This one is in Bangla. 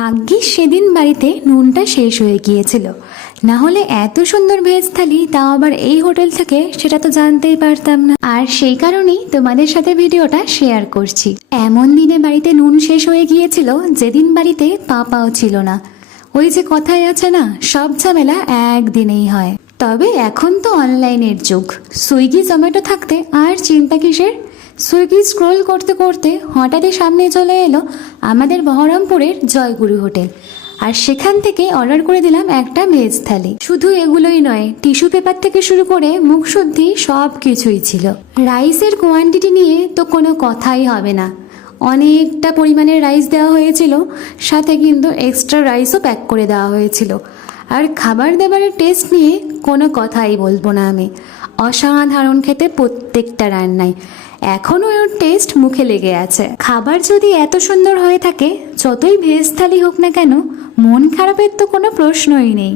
ভাগ্যিস সেদিন বাড়িতে নুনটা শেষ হয়ে গিয়েছিল, না হলে এত সুন্দর ভেজ থালি তাও আবার এই হোটেল থেকে সেটা তো জানতেই পারতাম না। আর সেই কারণেই তোমাদের সাথে ভিডিওটা শেয়ার করছি। এমন দিনে বাড়িতে নুন শেষ হয়ে গিয়েছিল যেদিন বাড়িতে পাপাও ছিল না। ওই যে কথাই আছে না, সব ঝামেলা একদিনেই হয়। তবে এখন তো অনলাইনের যুগ, সুইগি জোম্যাটো থাকতে আর চিন্তা কিসের। সুইগি স্ক্রোল করতে করতে হঠাৎই সামনে চলে এলো আমাদের বহরমপুরের জয়গুরু হোটেল, আর সেখান থেকে অর্ডার করে দিলাম একটা ভেজ থালি। শুধু এগুলোই নয়, টিস্যু পেপার থেকে শুরু করে মুখ শুদ্ধি সব কিছুই ছিল। রাইসের কোয়ান্টিটি নিয়ে তো কোনো কথাই হবে না, অনেকটা পরিমাণের রাইস দেওয়া হয়েছিল, সাথে কিন্তু এক্সট্রা রাইসও প্যাক করে দেওয়া হয়েছিল। আর খাবার দাবারের টেস্ট নিয়ে কোনো কথাই বলবো না আমি, অসাধারণ খেতে প্রত্যেকটা রান্নায়। এখনও ওর টেস্ট মুখে লেগে আছে। খাবার যদি এত সুন্দর হয়ে থাকে, যতই ভেজ থালি হোক না কেন, মন খারাপের তো কোনো প্রশ্নই নেই।